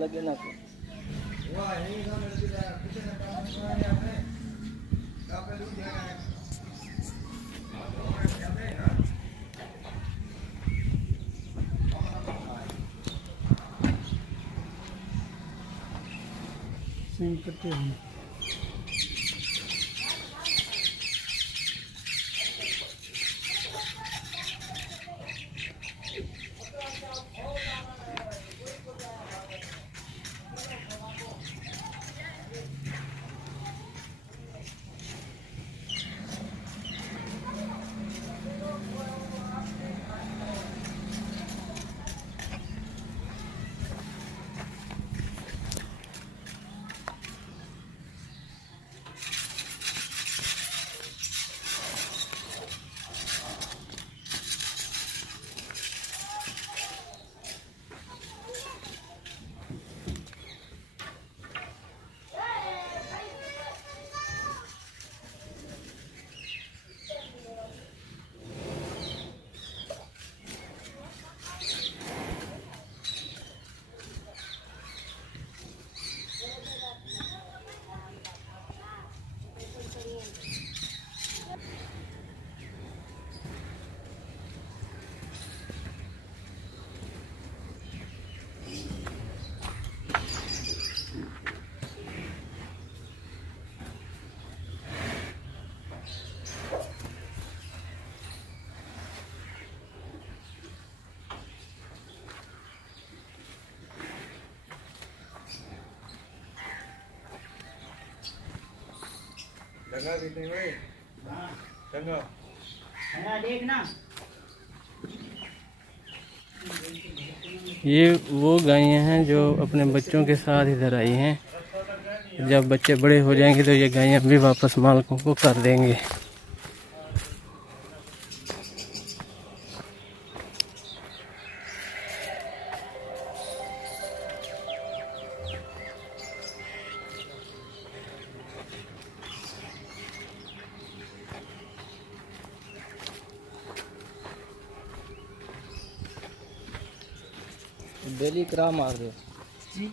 लगे ना को स्विम करते हैं। जगह कितनी भाई? हाँ जगह देखना। ये वो गायें हैं जो अपने बच्चों के साथ इधर आई हैं। जब बच्चे बड़े हो जाएंगे तो ये गायें भी वापस मालिकों को कर देंगे। डेली करा मार दो जी।